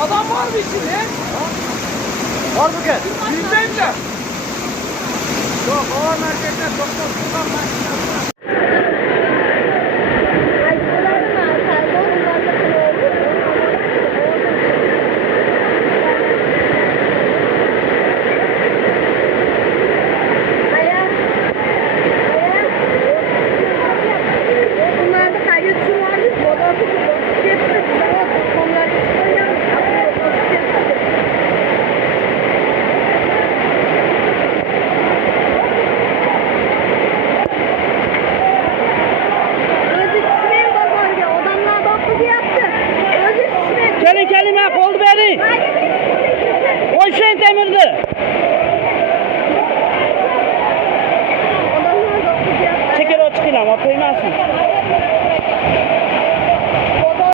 Adam var mı içinde? Var mı gel? Yüzdeyim de. Yok, hava merkezine doktor kullanmayın. Gelin kelime kol verin. O şey demirdi. Çeker o çıkıyla ama koymazsın.